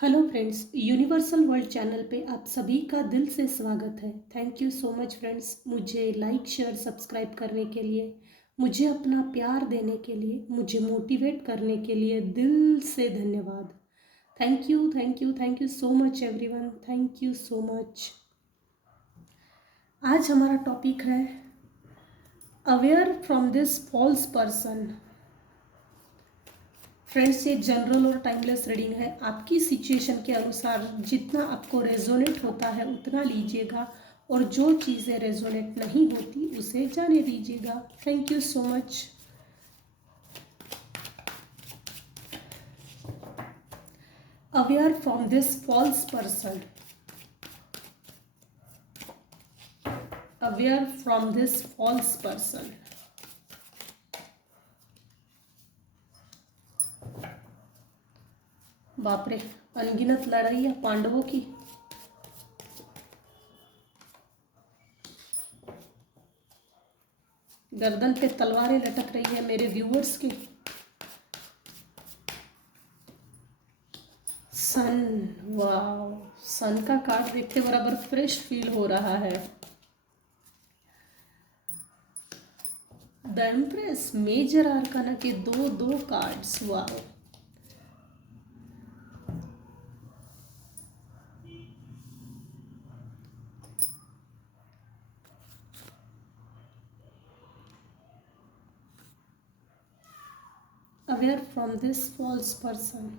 Hello friends, universal world channel पे आप सभी का दिल से स्वागत है। Thank you so much friends, मुझे लाइक शेयर सब्सक्राइब करने के लिए, मुझे अपना प्यार देने के लिए, मुझे मोटिवेट करने के लिए दिल से धन्यवाद। Thank you thank you thank you so much everyone, thank you so much. आज हमारा टॉपिक है aware from this false person. Friends, ये जनरल और टाइमलेस रीडिंग है। आपकी सिचुएशन के अनुसार जितना आपको रेजोनेट होता है उतना लीजिएगा, और जो चीज़ें रेजोनेट नहीं होती उसे जाने दीजिएगा। Thank you so much. Aware from this false person, aware from this false person. बाप रे, अनगिनत लड़ाई है पांडवों की। गर्दन पे तलवारें लटक रही है मेरे व्यूअर्स की। सन, वाह, सन का कार्ड देख के बराबर फ्रेश फील हो रहा है। द एम्प्रेस, मेजर आर्काना के दो दो कार्ड्स, वाह। Aware from this false person.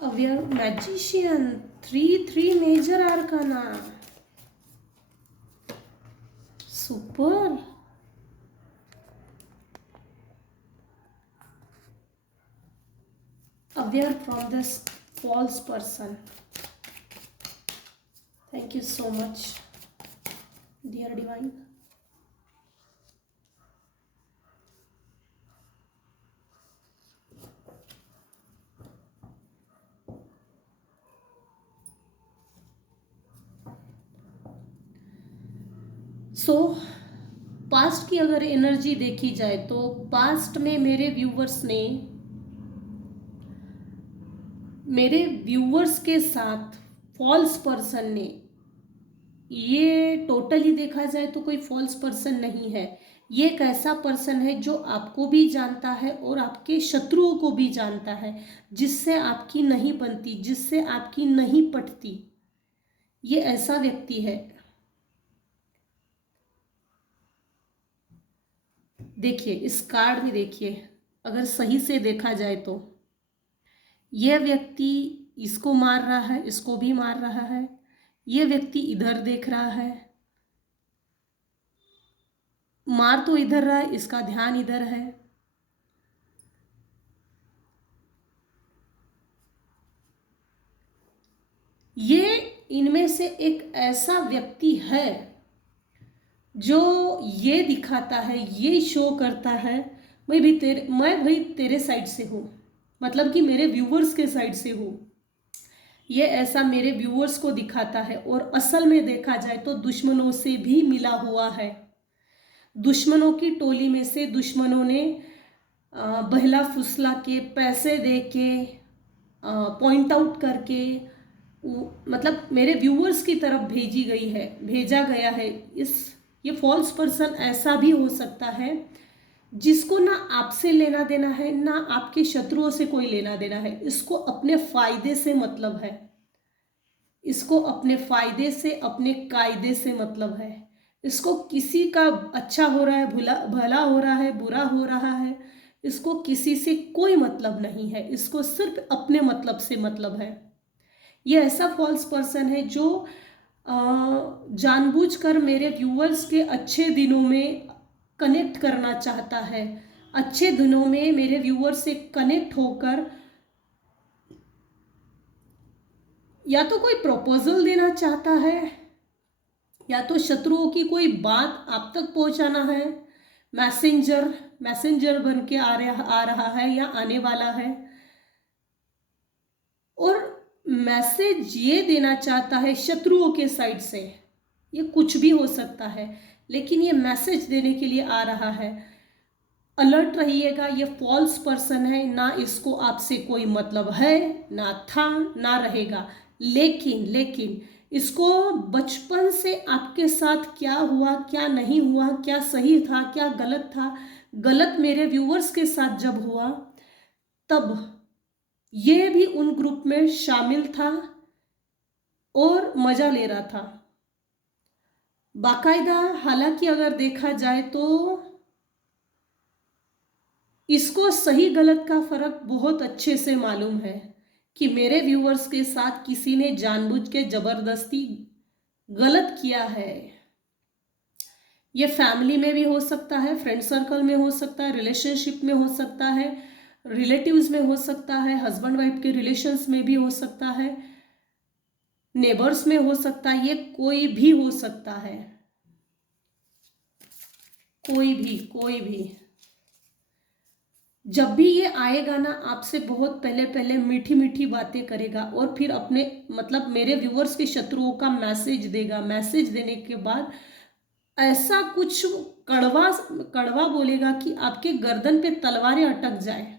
Aware magician, three three major arcana, super. Aware from this false person. Thank you so much dear divine. So past की अगर energy देखी जाए तो पास्ट में मेरे व्यूवर्स के साथ फॉल्स पर्सन ने, ये टोटली देखा जाए तो कोई फॉल्स पर्सन नहीं है। ये एक ऐसा पर्सन है जो आपको भी जानता है और आपके शत्रुओं को भी जानता है, जिससे आपकी नहीं बनती, जिससे आपकी नहीं पटती। ये ऐसा व्यक्ति है। देखिए इस कार्ड में, देखिए अगर सही से देखा जाए तो यह व्यक्ति इसको मार रहा है, इसको भी मार रहा है। यह व्यक्ति इधर देख रहा है, मार तो इधर रहा है, इसका ध्यान इधर है। ये इनमें से एक ऐसा व्यक्ति है जो ये दिखाता है, ये शो करता है, मैं भाई तेरे साइड से हूँ, मतलब कि मेरे व्यूवर्स के साइड से हूँ। ये ऐसा मेरे व्यूअर्स को दिखाता है, और असल में देखा जाए तो दुश्मनों से भी मिला हुआ है। दुश्मनों की टोली में से दुश्मनों ने बहला फुसला के, पैसे दे के, पॉइंट आउट करके, मतलब मेरे व्यूअर्स की तरफ भेजा गया है। ये फॉल्स पर्सन ऐसा भी हो सकता है जिसको ना आपसे लेना देना है, ना आपके शत्रुओं से कोई लेना देना है। इसको अपने फायदे से मतलब है, इसको अपने फायदे से, अपने कायदे से मतलब है। इसको किसी का अच्छा हो रहा है, भला हो रहा है, बुरा हो रहा है, इसको किसी से कोई मतलब नहीं है। इसको सिर्फ अपने मतलब से मतलब है। ये ऐसा फॉल्स पर्सन है जो जानबूझकर मेरे व्यूअर्स के अच्छे दिनों में कनेक्ट करना चाहता है। अच्छे दिनों में मेरे व्यूअर्स से कनेक्ट होकर या तो कोई प्रपोजल देना चाहता है, या तो शत्रुओं की कोई बात आप तक पहुंचाना है। मैसेंजर मैसेंजर बन के आ रहा है या आने वाला है। और मैसेज ये देना चाहता है शत्रुओं के साइड से, ये कुछ भी हो सकता है, लेकिन ये मैसेज देने के लिए आ रहा है। अलर्ट रहिएगा, ये फॉल्स पर्सन है, ना इसको आपसे कोई मतलब है, ना था, ना रहेगा। लेकिन इसको बचपन से आपके साथ क्या हुआ, क्या नहीं हुआ, क्या सही था, क्या गलत था, गलत मेरे व्यूअर्स के साथ जब हुआ तब ये भी उन ग्रुप में शामिल था और मजा ले रहा था बाकायदा। हालांकि अगर देखा जाए तो इसको सही गलत का फर्क बहुत अच्छे से मालूम है कि मेरे व्यूअर्स के साथ किसी ने जानबूझ के जबरदस्ती गलत किया है। ये फैमिली में भी हो सकता है, फ्रेंड सर्कल में हो सकता है, रिलेशनशिप में हो सकता है, रिलेटिव्स में हो सकता है, हस्बैंड वाइफ के रिलेशंस में भी हो सकता है, नेबर्स में हो सकता है, ये कोई भी हो सकता है, कोई भी। जब भी ये आएगा ना, आपसे बहुत पहले पहले मीठी मीठी बातें करेगा और फिर अपने मतलब मेरे व्यूअर्स के शत्रुओं का मैसेज देगा। मैसेज देने के बाद ऐसा कुछ कड़वा कड़वा बोलेगा कि आपके गर्दन पे तलवारें अटक जाए।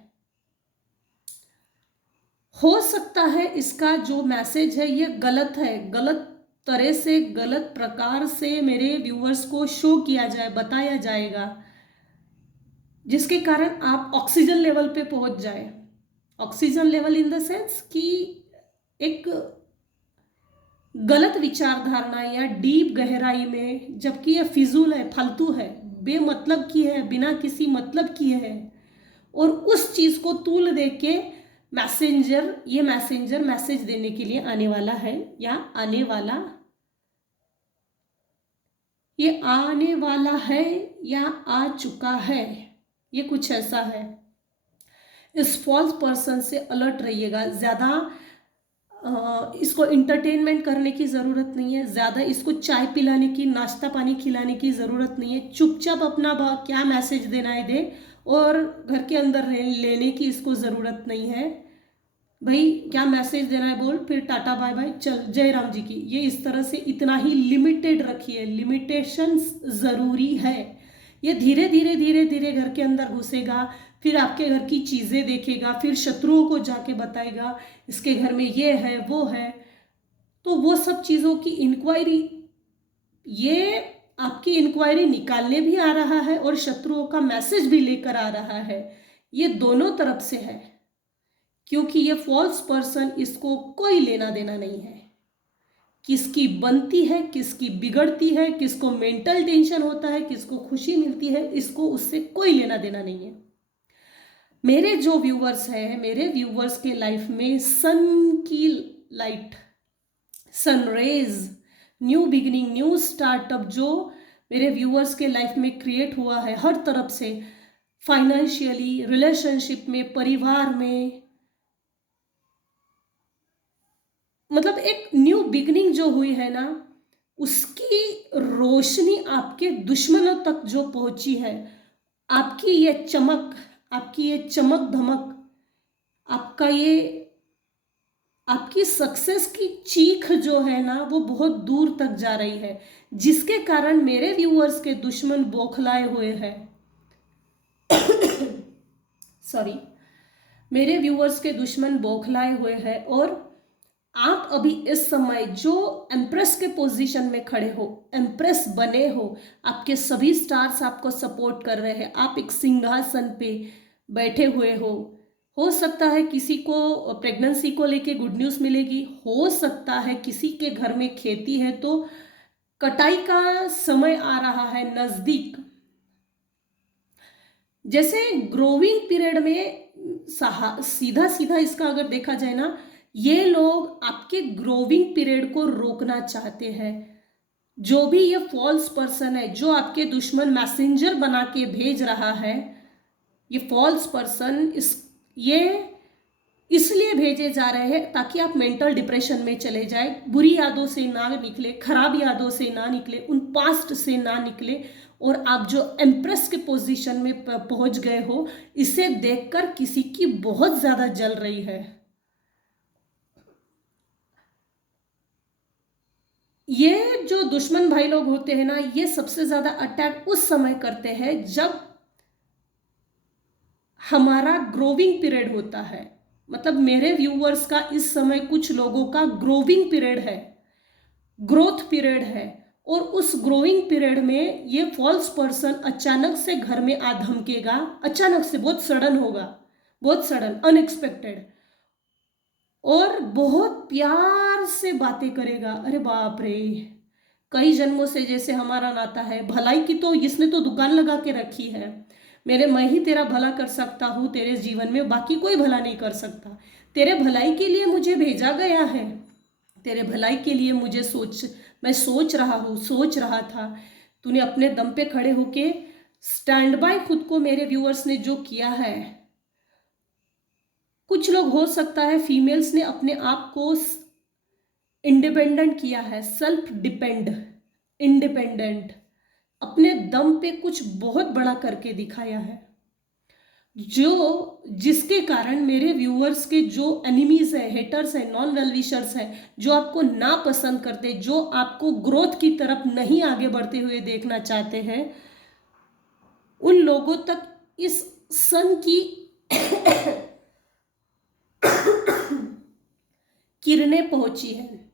हो सकता है इसका जो मैसेज है ये गलत है, गलत तरह से, गलत प्रकार से मेरे व्यूअर्स को शो किया जाए, बताया जाएगा, जिसके कारण आप ऑक्सीजन लेवल पे पहुंच जाए। Oxygen level in the sense कि एक गलत विचारधारणा या डीप गहराई में, जबकि यह फिजूल है, फालतू है, बेमतलब की है, बिना किसी मतलब की है, और उस चीज को तूल दे के ये मैसेंजर मैसेज देने के लिए आने वाला है, या आने वाला है या आ चुका है, ये कुछ ऐसा है। इस फॉल्स पर्सन से अलर्ट रहिएगा। ज़्यादा इसको इंटरटेनमेंट करने की ज़रूरत नहीं है, ज़्यादा इसको चाय पिलाने की, नाश्ता पानी खिलाने की ज़रूरत नहीं है। चुपचाप अपना क्या मैसेज देना है दे, और घर के अंदर लेने की इसको ज़रूरत नहीं है। भाई क्या मैसेज देना है बोल, फिर टाटा बाय बाय, चल जय राम जी की। ये इस तरह से इतना ही लिमिटेड रखिए, लिमिटेशन ज़रूरी है। ये धीरे धीरे घर के अंदर घुसेगा, फिर आपके घर की चीज़ें देखेगा, फिर शत्रुओं को जाके बताएगा इसके घर में ये है वो है। तो वो सब चीज़ों की इंक्वायरी, ये आपकी इंक्वायरी निकालने भी आ रहा है और शत्रुओं का मैसेज भी लेकर आ रहा है। ये दोनों तरफ से है, क्योंकि ये फॉल्स पर्सन, इसको कोई लेना देना नहीं है किसकी बनती है, किसकी बिगड़ती है, किसको मेंटल टेंशन होता है, किसको खुशी मिलती है, इसको उससे कोई लेना देना नहीं है। मेरे जो व्यूवर्स हैं, मेरे व्यूवर्स के लाइफ में सन की light, sun rays, new beginning, new startup जो मेरे व्यूवर्स के लाइफ में क्रिएट हुआ है, हर तरफ से, फाइनेंशियली, रिलेशनशिप में, परिवार में, मतलब एक न्यू बिगिनिंग जो हुई है ना, उसकी रोशनी आपके दुश्मनों तक जो पहुंची है, आपकी ये चमक, आपकी ये चमक धमक, आपका ये, आपकी सक्सेस की चीख जो है ना, वो बहुत दूर तक जा रही है, जिसके कारण मेरे व्यूअर्स के दुश्मन बौखलाए हुए हैं। सॉरी, मेरे व्यूअर्स के दुश्मन बौखलाए हुए हैं, और आप अभी इस समय जो एम्प्रेस के पोजीशन में खड़े हो, एम्प्रेस बने हो, आपके सभी स्टार्स आपको सपोर्ट कर रहे हैं, आप एक सिंहासन पे बैठे हुए हो सकता है किसी को प्रेगनेंसी को लेके गुड न्यूज़ मिलेगी, हो सकता है किसी के घर में खेती है तो कटाई का समय आ रहा है नज़दीक। जैसे ग्रोविंग पीरियड में सीधा सीधा इसका अगर देखा जाए ना, ये लोग आपके ग्रोविंग पीरियड को रोकना चाहते हैं। जो भी ये फॉल्स पर्सन है, जो आपके दुश्मन मैसेंजर बना के भेज रहा है, ये फॉल्स पर्सन ये इसलिए भेजे जा रहे हैं ताकि आप मेंटल डिप्रेशन में चले जाए, बुरी यादों से ना निकले, खराब यादों से ना निकले, उन पास्ट से ना निकले, और आप जो एम्प्रेस के पोजीशन में पहुंच गए हो, इसे देखकर किसी की बहुत ज़्यादा जल रही है। ये जो दुश्मन भाई लोग होते हैं ना, ये सबसे ज्यादा अटैक उस समय करते हैं जब हमारा ग्रोविंग पीरियड होता है। मतलब मेरे व्यूअर्स का इस समय कुछ लोगों का ग्रोविंग पीरियड है, ग्रोथ पीरियड है, और उस ग्रोइंग पीरियड में ये फॉल्स पर्सन अचानक से घर में आ धमकेगा, अचानक से, बहुत सडन होगा, बहुत सडन, अनएक्सपेक्टेड, और बहुत प्यार से बातें करेगा। अरे बाप रे, कई जन्मों से जैसे हमारा नाता है, भलाई की तो इसने तो दुकान लगा के रखी है, मेरे मैं ही तेरा भला कर सकता हूँ तेरे जीवन में, बाकी कोई भला नहीं कर सकता, तेरे भलाई के लिए मुझे भेजा गया है, तेरे भलाई के लिए मैं सोच रहा हूँ, सोच रहा था। तूने अपने दम पे खड़े होके स्टैंड बाय खुद को मेरे व्यूअर्स ने जो किया है, कुछ लोग हो सकता है फीमेल्स ने अपने आप को इंडिपेंडेंट किया है, सेल्फ डिपेंड, इंडिपेंडेंट, अपने दम पे कुछ बहुत बड़ा करके दिखाया है, जो जिसके कारण मेरे व्यूअर्स के जो एनिमीज है, हेटर्स है, नॉन वेल विशर्स है, जो आपको ना पसंद करते, जो आपको ग्रोथ की तरफ नहीं आगे बढ़ते हुए देखना चाहते हैं, उन लोगों तक इस सन की किरणें पहुंची है।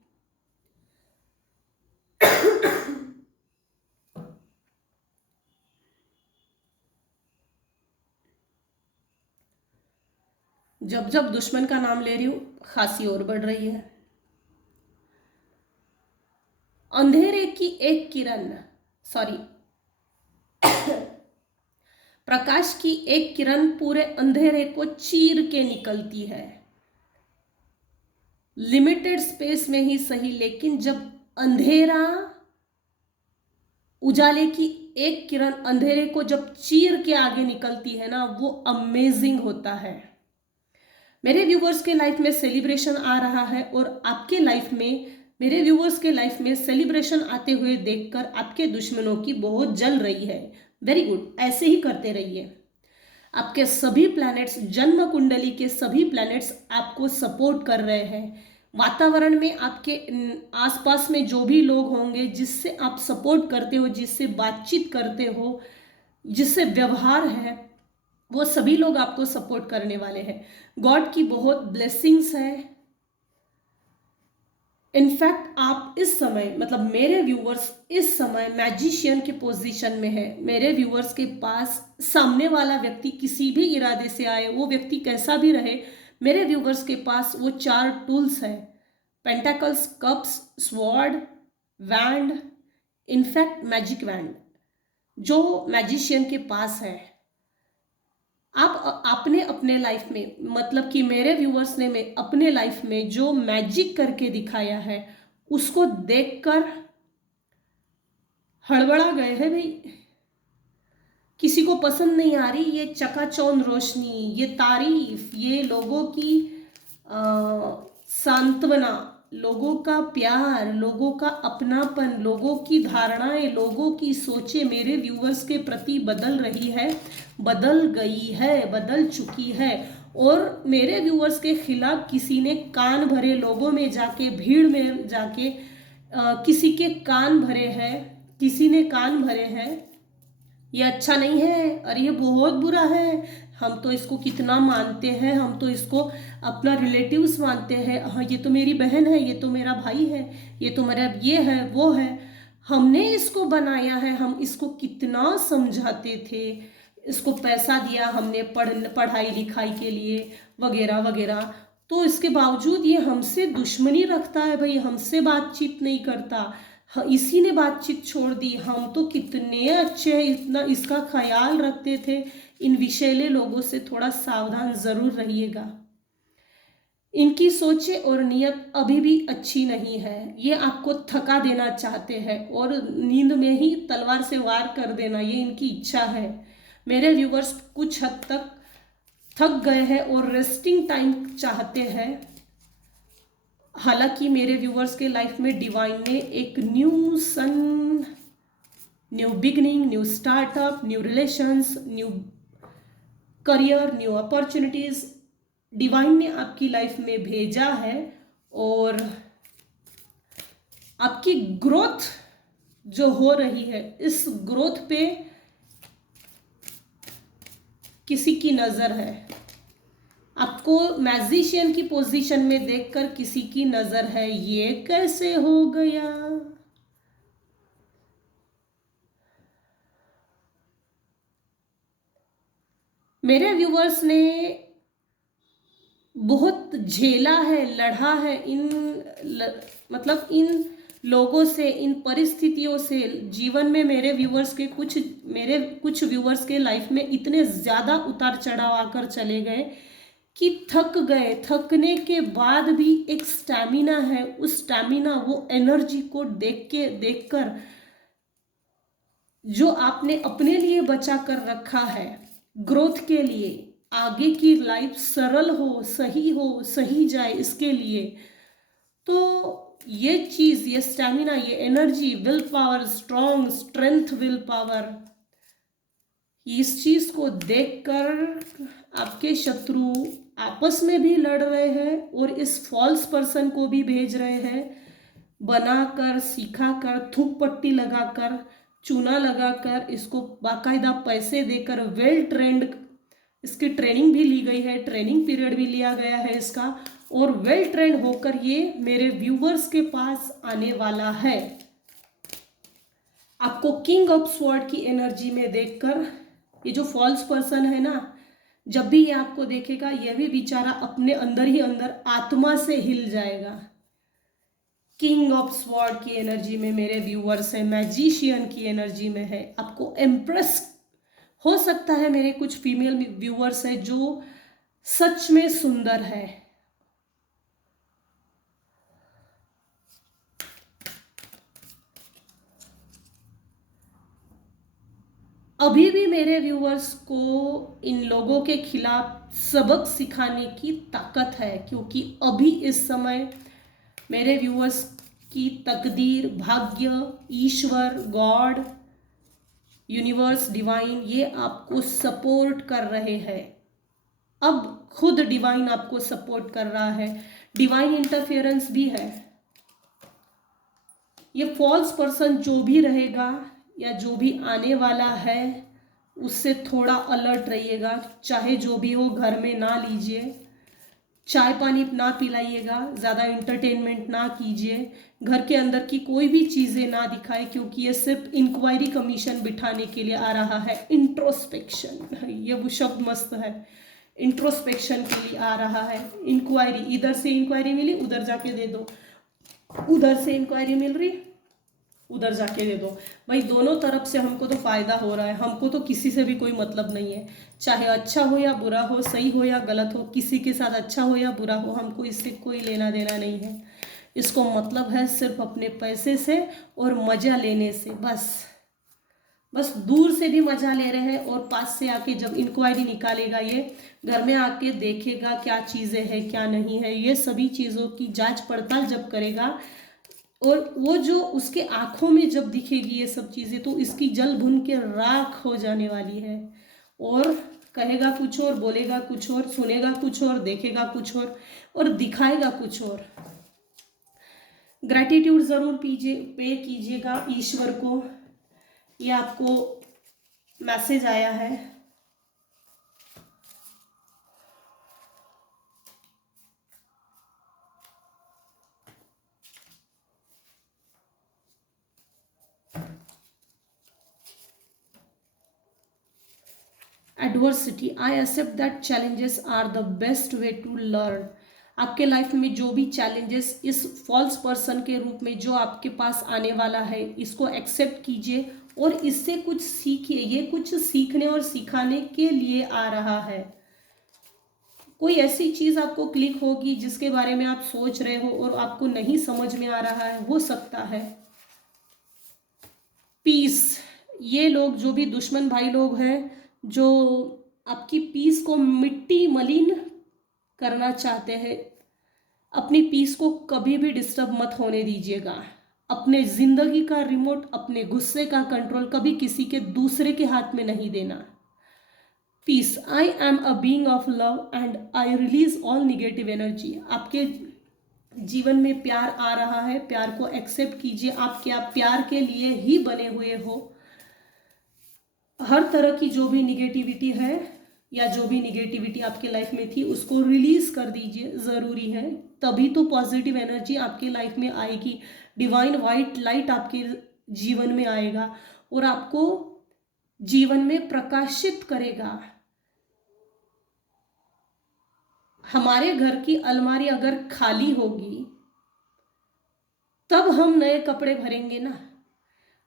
जब जब दुश्मन का नाम ले रही हूं, खांसी और बढ़ रही है। अंधेरे की एक किरण, सॉरी, प्रकाश की एक किरण पूरे अंधेरे को चीर के निकलती है, लिमिटेड स्पेस में ही सही, लेकिन जब अंधेरा, उजाले की एक किरण अंधेरे को जब चीर के आगे निकलती है ना, वो अमेजिंग होता है। मेरे व्यूवर्स के लाइफ में सेलिब्रेशन आ रहा है, और आपके लाइफ में, मेरे व्यूवर्स के लाइफ में सेलिब्रेशन आते हुए देखकर आपके दुश्मनों की बहुत जल रही है। वेरी गुड, ऐसे ही करते रहिए। आपके सभी प्लैनेट्स, जन्म कुंडली के सभी प्लैनेट्स आपको सपोर्ट कर रहे हैं। वातावरण में आपके आसपास में जो भी लोग होंगे जिससे आप सपोर्ट करते हो, जिससे बातचीत करते हो, जिससे व्यवहार है, वो सभी लोग आपको सपोर्ट करने वाले हैं। गॉड की बहुत ब्लेसिंग्स है। इनफैक्ट आप इस समय, मतलब मेरे व्यूवर्स इस समय मैजिशियन के पोजीशन में है। मेरे व्यूवर्स के पास सामने वाला व्यक्ति किसी भी इरादे से आए, वो व्यक्ति कैसा भी रहे, मेरे व्यूवर्स के पास वो 4 टूल्स है, pentacles, cups, sword, wand, in fact magic wand, जो मैजिशियन के पास है। आप आपने अपने लाइफ में, मतलब कि मेरे व्यूअर्स ने में अपने लाइफ में जो मैजिक करके दिखाया है, उसको देखकर हड़बड़ा गए हैं भाई। किसी को पसंद नहीं आ रही ये चकाचौंध रोशनी, ये तारीफ, ये लोगों की सांत्वना, लोगों का प्यार, लोगों का अपनापन, लोगों की धारणाएं, लोगों की सोचें मेरे व्यूवर्स के प्रति बदल रही है, बदल गई है, बदल चुकी है। और मेरे व्यूवर्स के खिलाफ किसी ने कान भरे, लोगों में जाके, भीड़ में जाके किसी के कान भरे हैं, किसी ने कान भरे हैं, ये अच्छा नहीं है, और ये बहुत बुरा है, हम तो इसको कितना मानते हैं, हम तो इसको अपना रिलेटिव्स मानते हैं, हाँ ये तो मेरी बहन है, ये तो मेरा भाई है, ये तो मेरा ये है वो है, हमने इसको बनाया है, हम इसको कितना समझाते थे, इसको पैसा दिया हमने पढ़ाई लिखाई के लिए वगैरह वगैरह, तो इसके बावजूद ये हमसे दुश्मनी रखता है भाई, हमसे बातचीत नहीं करता, इसी ने बातचीत छोड़ दी। हम तो कितने अच्छे हैं, इतना इसका ख्याल रखते थे। इन विषैले लोगों से थोड़ा सावधान जरूर रहिएगा। इनकी सोचें और नियत अभी भी अच्छी नहीं है, ये आपको थका देना चाहते हैं और नींद में ही तलवार से वार कर देना, ये इनकी इच्छा है। मेरे व्यूवर्स कुछ हद तक थक गए हैं और रेस्टिंग टाइम चाहते हैं। हालांकि मेरे व्यूवर्स के लाइफ में डिवाइन ने एक new sun, new beginning, new startup, new relations, new career, new opportunities divine ने आपकी लाइफ में भेजा है, और आपकी ग्रोथ जो हो रही है, इस ग्रोथ पे किसी की नजर है। आपको मैजिशियन की पोजीशन में देखकर किसी की नजर है। ये कैसे हो गया? मेरे व्यूवर्स ने बहुत झेला है, लड़ा है मतलब इन लोगों से, इन परिस्थितियों से। जीवन में मेरे कुछ व्यूवर्स के लाइफ में इतने ज़्यादा उतार चढ़ाव आकर चले गए कि थक गए। थकने के बाद भी एक स्टैमिना है, उस स्टैमिना, वो एनर्जी को देखकर जो आपने अपने लिए बचा कर रखा है ग्रोथ के लिए, आगे की लाइफ सरल हो, सही जाए, इसके लिए, तो ये चीज़, ये स्टैमिना, ये energy, will power, strength will power, इस चीज़ को देखकर आपके शत्रु आपस में भी लड़ रहे हैं और इस फॉल्स पर्सन को भी भेज रहे हैं, बनाकर, सिखाकर, थूक पट्टी लगाकर, चूना लगाकर, इसको बाकायदा पैसे देकर, वेल ट्रेंड, इसकी ट्रेनिंग भी ली गई है, ट्रेनिंग पीरियड भी लिया गया है इसका, और वेल ट्रेंड होकर ये मेरे व्यूवर्स के पास आने वाला है। आपको किंग ऑफ स्वॉर्ड की एनर्जी में देखकर ये जो फॉल्स पर्सन है ना, जब भी ये आपको देखेगा, यह भी बेचारा अपने अंदर ही अंदर आत्मा से हिल जाएगा। किंग ऑफ स्वॉर्ड की एनर्जी में मेरे व्यूअर्स है, मैजिशियन की एनर्जी में है। आपको इम्प्रेस हो सकता है, मेरे कुछ फीमेल व्यूअर्स है जो सच में सुंदर है। अभी भी मेरे व्यूअर्स को इन लोगों के खिलाफ सबक सिखाने की ताकत है, क्योंकि अभी इस समय मेरे व्यूअर्स की तकदीर, भाग्य, ईश्वर, गॉड, यूनिवर्स, डिवाइन, ये आपको सपोर्ट कर रहे हैं। अब खुद डिवाइन आपको सपोर्ट कर रहा है, डिवाइन इंटरफेरेंस भी है। ये फॉल्स पर्सन जो भी रहेगा या जो भी आने वाला है, उससे थोड़ा अलर्ट रहिएगा। चाहे जो भी हो, घर में ना लीजिए, चाय पानी ना पिलाइएगा, ज़्यादा इंटरटेनमेंट ना कीजिए, घर के अंदर की कोई भी चीज़ें ना दिखाए, क्योंकि ये सिर्फ इंक्वायरी कमीशन बिठाने के लिए आ रहा है। इंट्रोस्पेक्शन, ये वो शब्द मस्त है, इंट्रोस्पेक्शन के लिए आ रहा है। इंक्वायरी, इधर से इंक्वायरी मिली उधर जाके दे दो, उधर से इंक्वायरी मिल रही उधर जाके दे दो। भाई दोनों तरफ से हमको तो फायदा हो रहा है, हमको तो किसी से भी कोई मतलब नहीं है, चाहे अच्छा हो या बुरा हो, सही हो या गलत हो, किसी के साथ अच्छा हो या बुरा हो, हमको इससे कोई लेना देना नहीं है। इसको मतलब है सिर्फ अपने पैसे से और मज़ा लेने से, बस दूर से भी मज़ा ले रहे हैं और पास से आके जब इंक्वायरी निकालेगा, ये घर में आके देखेगा क्या चीज़ें हैं क्या नहीं है, ये सभी चीज़ों की जांच पड़ताल जब करेगा, और वो जो उसके आंखों में जब दिखेगी ये सब चीज़ें, तो इसकी जल भुन के राख हो जाने वाली है। और कहेगा कुछ और, बोलेगा कुछ और, सुनेगा कुछ और, देखेगा कुछ और दिखाएगा कुछ और। ग्रैटिट्यूड ज़रूर पे कीजिएगा ईश्वर को। ये आपको मैसेज आया है। Adversity, I accept that challenges are the best way to learn. आपके लाइफ में जो भी चैलेंजेस इस फॉल्स पर्सन के रूप में जो आपके पास आने वाला है, इसको एक्सेप्ट कीजिए और इससे कुछ सीखिए। ये कुछ सीखने और सिखाने के लिए आ रहा है। कोई ऐसी चीज़ आपको क्लिक होगी जिसके बारे में आप सोच रहे हो और आपको नहीं समझ में आ रहा है, हो सकता है। पीस, ये लोग जो भी दुश्मन भाई लोग हैं जो आपकी पीस को मिट्टी मलिन करना चाहते हैं, अपनी पीस को कभी भी डिस्टर्ब मत होने दीजिएगा। अपने जिंदगी का रिमोट, अपने गुस्से का कंट्रोल कभी किसी के दूसरे के हाथ में नहीं देना। Peace, I am a being of love and I release all negative energy. आपके जीवन में प्यार आ रहा है, प्यार को एक्सेप्ट कीजिए। आप क्या प्यार के लिए ही बने हुए हो। हर तरह की जो भी निगेटिविटी है या जो भी निगेटिविटी आपके लाइफ में थी उसको रिलीज कर दीजिए, ज़रूरी है। तभी तो पॉजिटिव एनर्जी आपके लाइफ में आएगी, डिवाइन वाइट लाइट आपके जीवन में आएगा और आपको जीवन में प्रकाशित करेगा। हमारे घर की अलमारी अगर खाली होगी तब हम नए कपड़े भरेंगे ना।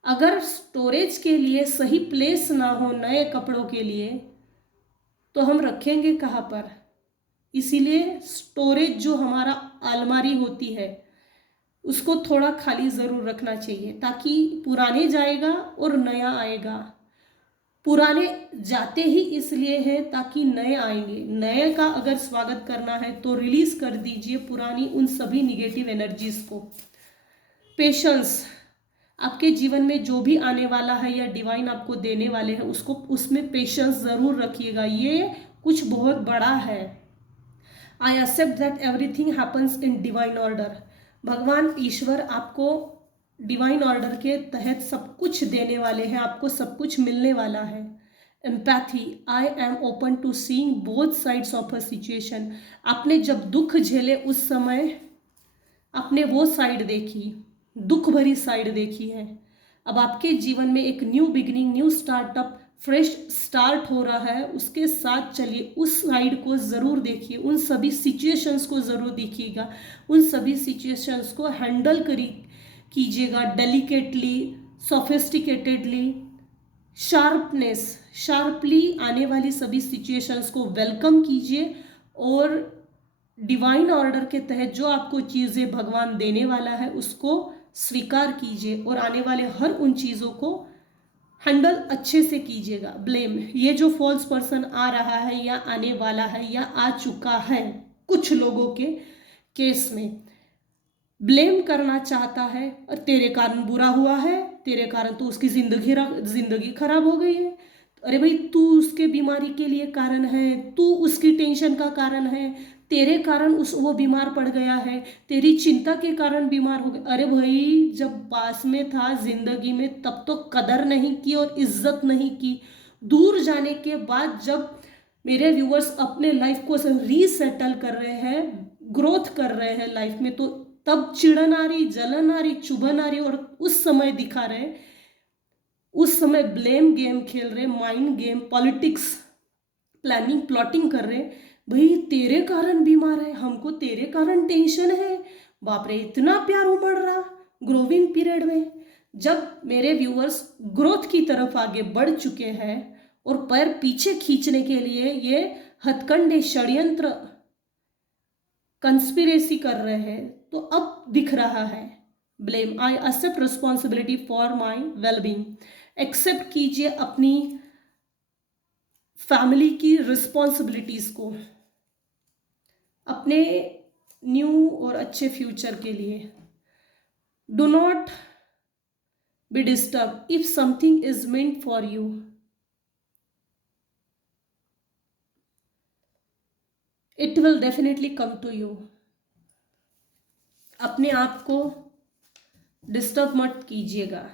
अगर स्टोरेज के लिए सही प्लेस ना हो नए कपड़ों के लिए तो हम रखेंगे कहाँ पर। इसीलिए स्टोरेज जो हमारा अलमारी होती है उसको थोड़ा खाली ज़रूर रखना चाहिए, ताकि पुराने जाएगा और नया आएगा। पुराने जाते ही इसलिए है ताकि नए आएंगे। नए का अगर स्वागत करना है तो रिलीज कर दीजिए पुरानी उन सभी निगेटिव एनर्जीज को। पेशेंस, आपके जीवन में जो भी आने वाला है या डिवाइन आपको देने वाले हैं उसको उसमें पेशेंस ज़रूर रखिएगा, ये कुछ बहुत बड़ा है। I accept that everything happens in divine order. भगवान ईश्वर आपको डिवाइन ऑर्डर के तहत सब कुछ देने वाले हैं, आपको सब कुछ मिलने वाला है। Empathy, I am open to seeing both sides of a situation. आपने जब दुख झेले उस समय आपने वो साइड देखी, दुख भरी साइड देखी है। अब आपके जीवन में एक new beginning, new startup, fresh start हो रहा है, उसके साथ चलिए। उस साइड को ज़रूर देखिए, उन सभी सिचुएशंस को ज़रूर देखिएगा, उन सभी सिचुएशंस को हैंडल कीजिएगा डेलिकेटली, सोफिस्टिकेटेडली, शार्पली आने वाली सभी सिचुएशंस को वेलकम कीजिए और डिवाइन ऑर्डर के तहत जो आपको चीज़ें भगवान देने वाला है उसको स्वीकार कीजिए और आने वाले हर उन चीज़ों को हैंडल अच्छे से कीजिएगा। ब्लेम, ये जो फॉल्स पर्सन आ रहा है या आने वाला है या आ चुका है कुछ लोगों के केस में, ब्लेम करना चाहता है और तेरे कारण बुरा हुआ है, तेरे कारण तो उसकी जिंदगी खराब हो गई है। अरे भाई, तू उसके बीमारी के लिए कारण है, तू उसकी टेंशन का कारण है, तेरे कारण वो बीमार पड़ गया है, तेरी चिंता के कारण बीमार हो गया। अरे भाई, जब पास में था जिंदगी में तब तो कदर नहीं की और इज्जत नहीं की। दूर जाने के बाद जब मेरे व्यूअर्स अपने लाइफ को रीसेटल कर रहे हैं, ग्रोथ कर रहे हैं लाइफ में, तो तब चिड़न आ रही, जलन आ रही, चुभन आ रही और उस समय दिखा रहे, उस समय ब्लेम गेम खेल रहे, mind game, politics, planning, plotting कर रहे। भाई, तेरे कारण बीमार है, हमको तेरे कारण टेंशन है। बाप रे, इतना प्यार उमड़ रहा ग्रोविंग पीरियड में। जब मेरे व्यूअर्स ग्रोथ की तरफ आगे बढ़ चुके हैं और पैर पीछे खींचने के लिए ये हथकंडे, षड्यंत्र, कंस्पिरेसी कर रहे हैं, तो अब दिख रहा है blame. I accept responsibility for my wellbeing. Accept कीजिए अपनी फैमिली की रिस्पॉन्सिबिलिटीज को अपने न्यू और अच्छे फ्यूचर के लिए। Do not be disturb if something is meant for you. It will definitely come to you. अपने आप को डिस्टर्ब मत कीजिएगा।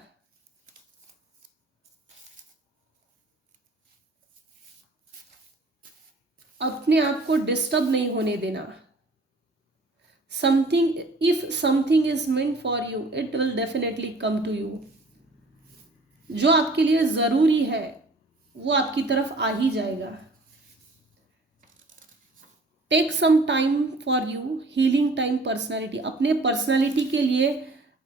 अपने आप को डिस्टर्ब नहीं होने देना। Something, if something is meant for you, it will definitely come to you. जो आपके लिए जरूरी है वो आपकी तरफ आ ही जाएगा। Take some time for you, healing time, personality. अपने पर्सनैलिटी के लिए,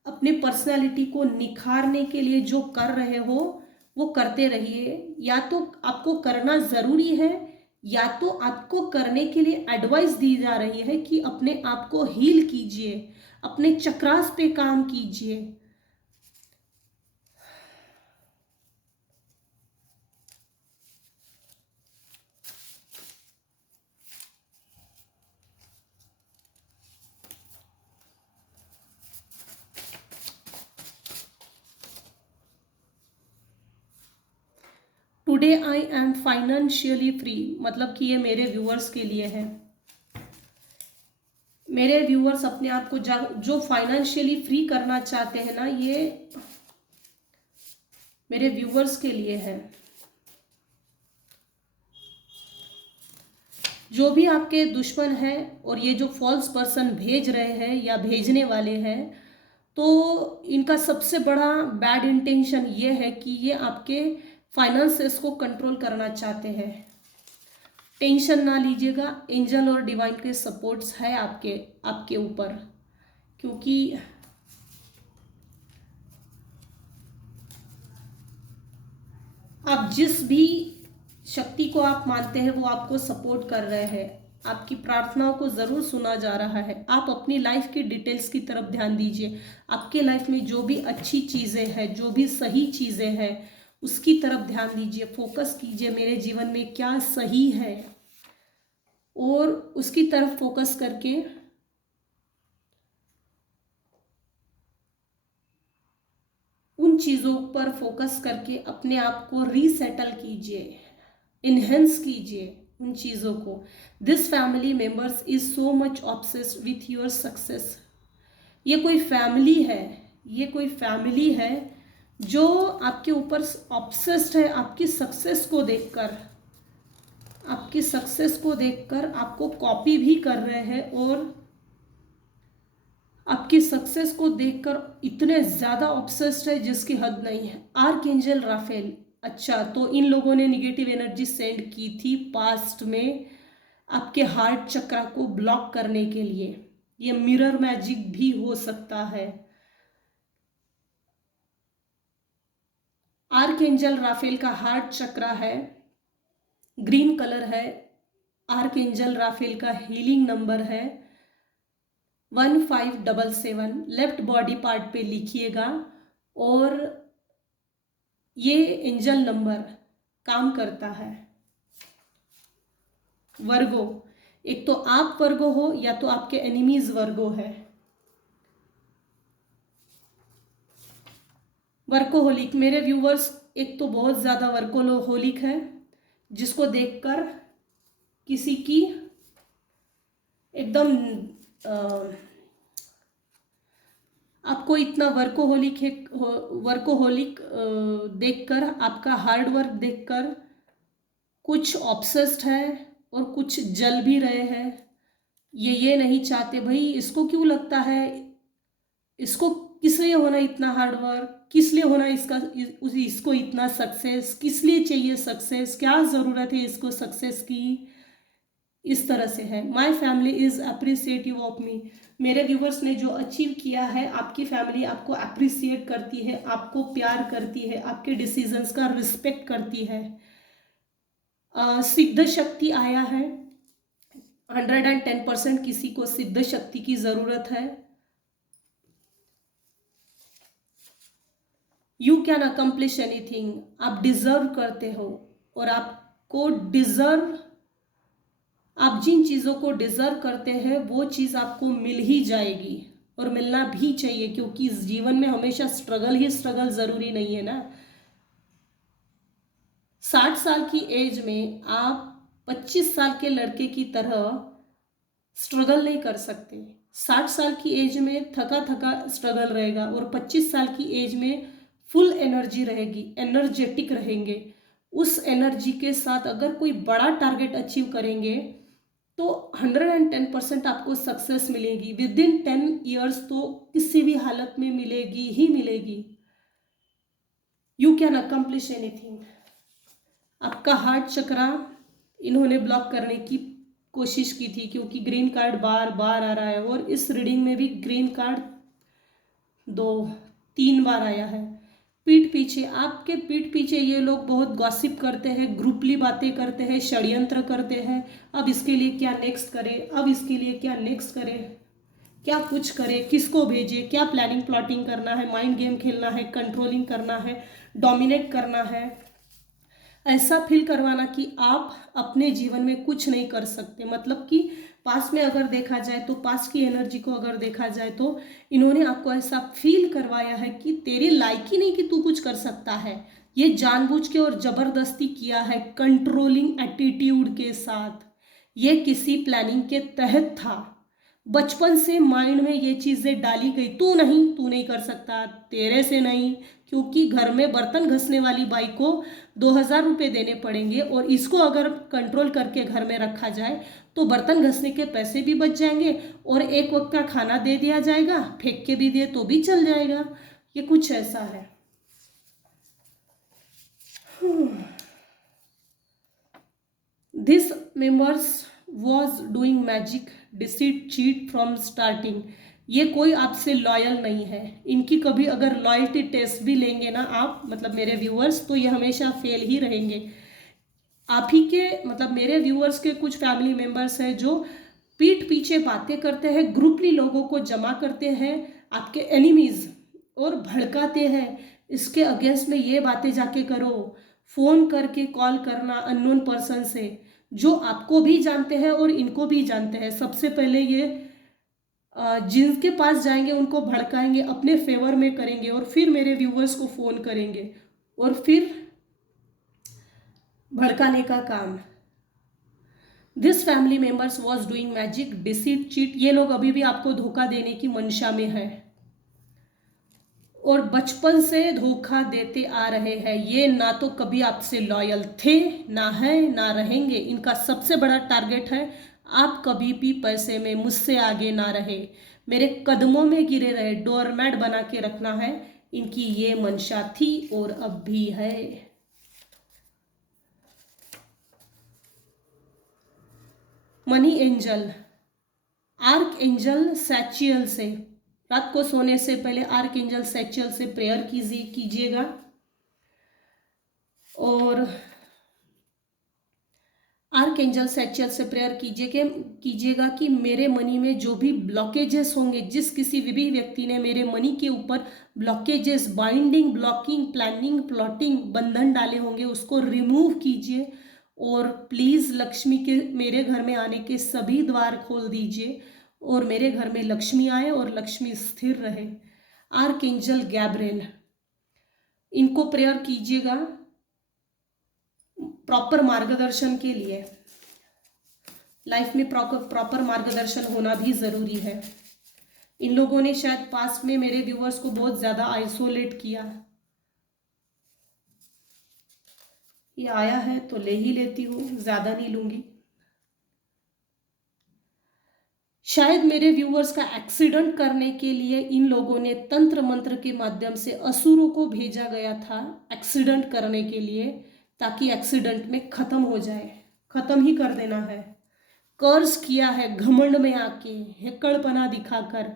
अपने पर्सनैलिटी को निखारने के लिए जो कर रहे हो वो करते रहिए। या तो आपको करना ज़रूरी है या तो आपको करने के लिए एडवाइस दी जा रही है कि अपने आप को हील कीजिए, अपने चक्रास पे काम कीजिए। Today I am financially free, मतलब कि ये मेरे व्यूअर्स के लिए है। मेरे व्यूअर्स अपने आप को जो फाइनेंशियली फ्री करना चाहते हैं ना, ये मेरे व्यूअर्स के लिए है। जो भी आपके दुश्मन हैं और ये जो फॉल्स पर्सन भेज रहे हैं या भेजने वाले हैं, तो इनका सबसे बड़ा बैड इंटेंशन ये है कि ये आपके फाइनेंसेस को कंट्रोल करना चाहते हैं। टेंशन ना लीजिएगा, एंजल और डिवाइन के सपोर्ट्स है आपके ऊपर, क्योंकि आप जिस भी शक्ति को आप मानते हैं वो आपको सपोर्ट कर रहे हैं। आपकी प्रार्थनाओं को ज़रूर सुना जा रहा है। आप अपनी लाइफ की डिटेल्स की तरफ ध्यान दीजिए। आपके लाइफ में जो भी अच्छी चीज़ें हैं, जो भी सही चीज़ें हैं, उसकी तरफ ध्यान दीजिए। फोकस कीजिए मेरे जीवन में क्या सही है, और उसकी तरफ फोकस करके उन चीज़ों पर फोकस करके अपने आप को रीसेटल कीजिए, इन्हेंस कीजिए उन चीज़ों को। This family members is so much obsessed with your success. ये कोई फैमिली है, ये कोई फैमिली है जो आपके ऊपर ऑब्सेस्ड है। आपकी सक्सेस को देखकर, आपकी सक्सेस को देखकर आपको कॉपी भी कर रहे हैं, और आपकी सक्सेस को देखकर इतने ज़्यादा ऑब्सेस्ड है जिसकी हद नहीं है। आर्कएंजल राफेल, अच्छा, तो इन लोगों ने निगेटिव एनर्जी सेंड की थी पास्ट में आपके हार्ट चक्रा को ब्लॉक करने के लिए। ये मिरर मैजिक भी हो सकता है। आर्कएंजल राफेल का हार्ट चक्रा है, ग्रीन कलर है। आर्कएंजल राफेल का हीलिंग नंबर है 1577। लेफ्ट बॉडी पार्ट पे लिखिएगा, और ये एंजल नंबर काम करता है। वर्गो, एक तो आप वर्गो हो या तो आपके एनिमीज वर्गो है। वर्कोहोलिक, मेरे व्यूवर्स एक तो बहुत ज़्यादा वर्कोहोलिक है, जिसको देखकर किसी की एकदम आपको इतना वर्कोहोलिक देखकर, आपका हार्ड वर्क देखकर कुछ ऑब्सेस्ड है और कुछ जल भी रहे हैं। ये नहीं चाहते भाई, इसको क्यों लगता है, इसको किस लिए होना इतना हार्ड वर्क, किस लिए होना इसको इतना सक्सेस, किस लिए चाहिए सक्सेस, क्या ज़रूरत है इसको सक्सेस की, इस तरह से है। My family is appreciative of me. मेरे व्यूवर्स ने जो अचीव किया है, आपकी फैमिली आपको अप्रिसिएट करती है, आपको प्यार करती है, आपके डिसीजंस का रिस्पेक्ट करती है। सिद्ध शक्ति आया है, 110% किसी को सिद्ध शक्ति की ज़रूरत है। यू कैन अकम्प्लिश एनीथिंग, आप डिजर्व करते हो, और आपको डिजर्व, आप जिन चीज़ों को डिजर्व करते हैं वो चीज़ आपको मिल ही जाएगी, और मिलना भी चाहिए, क्योंकि इस जीवन में हमेशा स्ट्रगल ही स्ट्रगल ज़रूरी नहीं है ना। 60 साल की एज में आप 25 साल के लड़के की तरह स्ट्रगल नहीं कर सकते। 60 साल की एज में थका थका स्ट्रगल रहेगा, और 25 साल की एज में फुल एनर्जी रहेगी, एनर्जेटिक रहेंगे। उस एनर्जी के साथ अगर कोई बड़ा टारगेट अचीव करेंगे तो 110% आपको सक्सेस मिलेगी। विद इन 10 ईयर्स तो किसी भी हालत में मिलेगी ही मिलेगी। You can accomplish anything. आपका हार्ट चक्रा इन्होंने ब्लॉक करने की कोशिश की थी, क्योंकि ग्रीन कार्ड बार बार आ रहा है, और इस रीडिंग में भी ग्रीन कार्ड 2-3 बार आया है। पीठ पीछे, आपके पीठ पीछे ये लोग बहुत गॉसिप करते हैं, ग्रुपली बातें करते हैं, षड्यंत्र करते हैं। अब इसके लिए क्या नेक्स्ट करें, अब इसके लिए क्या नेक्स्ट करें, क्या कुछ करें, किसको भेजें, क्या प्लानिंग प्लॉटिंग करना है, माइंड गेम खेलना है, कंट्रोलिंग करना है, डोमिनेट करना है, ऐसा फील करवाना कि आप अपने जीवन में कुछ नहीं कर सकते। मतलब कि पास्ट में अगर देखा जाए तो, पास्ट की एनर्जी को अगर देखा जाए तो इन्होंने आपको ऐसा फील करवाया है कि तेरी लायक ही नहीं कि तू कुछ कर सकता है। ये जानबूझ के और ज़बरदस्ती किया है, कंट्रोलिंग एटीट्यूड के साथ। ये किसी प्लानिंग के तहत था। बचपन से माइंड में ये चीज़ें डाली गई, तू नहीं कर सकता, तेरे से नहीं, क्योंकि घर में बर्तन घसने वाली बाई को 2,000 रुपये देने पड़ेंगे, और इसको अगर कंट्रोल करके घर में रखा जाए तो बर्तन घसने के पैसे भी बच जाएंगे और एक वक्त का खाना दे दिया जाएगा, फेंक के भी दिए तो भी चल जाएगा। ये कुछ ऐसा है। This members was doing magic deceit cheat from starting. ये कोई आपसे लॉयल नहीं है। इनकी कभी अगर लॉयल्टी टेस्ट भी लेंगे ना आप, मतलब मेरे व्यूअर्स, तो ये हमेशा फेल ही रहेंगे। आप ही के मतलब मेरे व्यूअर्स के कुछ फैमिली मेंबर्स हैं जो पीठ पीछे बातें करते हैं, ग्रुपली लोगों को जमा करते हैं, आपके एनिमीज, और भड़काते हैं इसके अगेंस्ट में ये बातें जाके करो, फ़ोन करके कॉल करना अननोन पर्सन से जो आपको भी जानते हैं और इनको भी जानते हैं। सबसे पहले ये जिनके पास जाएंगे उनको भड़काएंगे, अपने फेवर में करेंगे, और फिर मेरे व्यूवर्स को फ़ोन करेंगे और फिर भड़काने का काम। This family members was doing magic deceit cheat. ये लोग अभी भी आपको धोखा देने की मंशा में है और बचपन से धोखा देते आ रहे हैं। ये ना तो कभी आपसे लॉयल थे, ना है, ना रहेंगे। इनका सबसे बड़ा टारगेट है आप कभी भी पैसे में मुझसे आगे ना रहे, मेरे कदमों में गिरे रहे, डोरमैट बना के रखना है। इनकी ये मंशा थी और अब भी है। मनी एंजल, आर्क एंजल सैचियल से, रात को सोने से पहले आर्क एंजल सैचियल से प्रेयर कीजिएगा और आर्क एंजल सैचियल से प्रेयर कीजिएगा कि मेरे मनी में जो भी ब्लॉकेजेस होंगे, जिस किसी भी व्यक्ति ने मेरे मनी के ऊपर blockages, binding, blocking, planning, plotting, बंधन डाले होंगे, उसको रिमूव कीजिए और प्लीज़ लक्ष्मी के मेरे घर में आने के सभी द्वार खोल दीजिए और मेरे घर में लक्ष्मी आए और लक्ष्मी स्थिर रहे। आर्क एंजल गैब्रिएल, इनको प्रेयर कीजिएगा प्रॉपर मार्गदर्शन के लिए। लाइफ में प्रॉपर मार्गदर्शन होना भी ज़रूरी है। इन लोगों ने शायद पास्ट में मेरे व्यूअर्स को बहुत ज़्यादा आइसोलेट किया। ये आया है तो ले ही लेती हूँ, ज़्यादा नहीं लूँगी। शायद मेरे व्यूअर्स का एक्सीडेंट करने के लिए इन लोगों ने तंत्र मंत्र के माध्यम से असुरों को भेजा गया था एक्सीडेंट करने के लिए, ताकि एक्सीडेंट में ख़त्म हो जाए, ख़त्म ही कर देना है। कर्ज किया है घमंड में आके, हेकड़पना दिखाकर,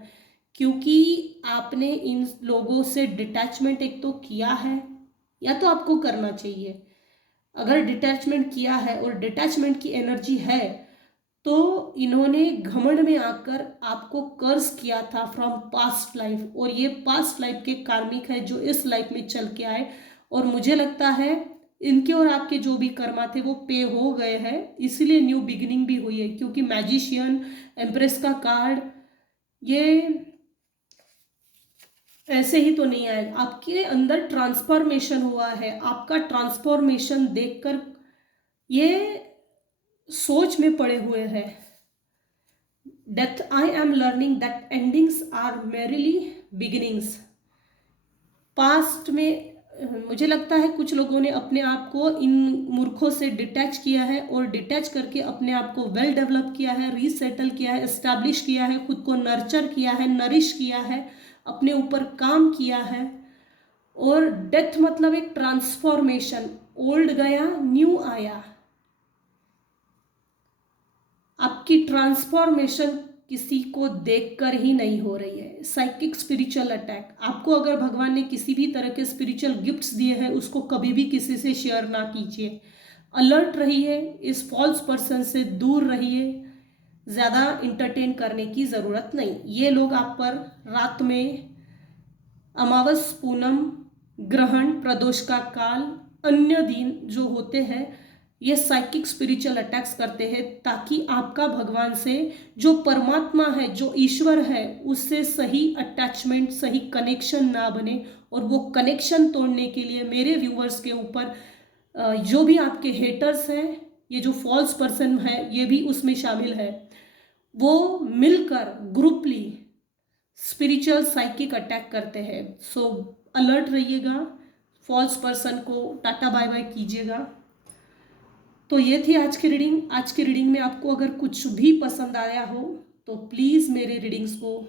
क्योंकि आपने इन लोगों से डिटैचमेंट एक तो किया है, या तो आपको करना चाहिए। अगर डिटैचमेंट किया है और डिटैचमेंट की एनर्जी है तो इन्होंने घमंड में आकर आपको कर्ज किया था फ्रॉम पास्ट लाइफ, और ये पास्ट लाइफ के कार्मिक है जो इस लाइफ में चल के आए। और मुझे लगता है इनके और आपके जो भी कर्मा थे वो पे हो गए हैं, इसीलिए न्यू बिगिनिंग भी हुई है। क्योंकि मैजिशियन, एम्प्रेस का कार्ड, ये ऐसे ही तो नहीं आएगा, आपके अंदर ट्रांसफॉर्मेशन हुआ है। आपका ट्रांसफॉर्मेशन देखकर ये सोच में पड़े हुए हैं। Death, I am learning that endings are merely beginnings. Past में मुझे लगता है कुछ लोगों ने अपने आप को इन मूर्खों से डिटैच किया है और डिटैच करके अपने आप को वेल डेवलप किया है, रीसेटल किया है, एस्टैब्लिश किया है, खुद को नर्चर किया है, नरिश किया है, अपने ऊपर काम किया है। और डेथ मतलब एक ट्रांसफॉर्मेशन, ओल्ड गया न्यू आया। आपकी ट्रांसफॉर्मेशन किसी को देखकर ही नहीं हो रही है। साइकिक स्पिरिचुअल अटैक, आपको अगर भगवान ने किसी भी तरह के स्पिरिचुअल गिफ्ट्स दिए हैं उसको कभी भी किसी से शेयर ना कीजिए। अलर्ट रहिए, इस फॉल्स पर्सन से दूर रहिए, ज़्यादा इंटरटेन करने की ज़रूरत नहीं। ये लोग आप पर रात में, अमावस, पूनम, ग्रहण, प्रदोष का काल, अन्य दिन जो होते हैं, ये साइकिक स्पिरिचुअल अटैक्स करते हैं ताकि आपका भगवान से, जो परमात्मा है, जो ईश्वर है, उससे सही अटैचमेंट, सही कनेक्शन ना बने। और वो कनेक्शन तोड़ने के लिए मेरे व्यूवर्स के ऊपर जो भी आपके हेटर्स हैं, ये जो फॉल्स पर्सन है ये भी उसमें शामिल है, वो मिलकर ग्रुपली स्पिरिचुअल साइकिक अटैक करते हैं। सो अलर्ट रहिएगा, फॉल्स पर्सन को टाटा बाय बाय कीजिएगा। तो ये थी आज की रीडिंग। आज की रीडिंग में आपको अगर कुछ भी पसंद आया हो तो प्लीज़ मेरे रीडिंग्स को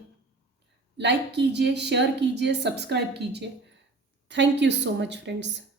लाइक कीजिए, शेयर कीजिए, सब्सक्राइब कीजिए। Thank you so much friends.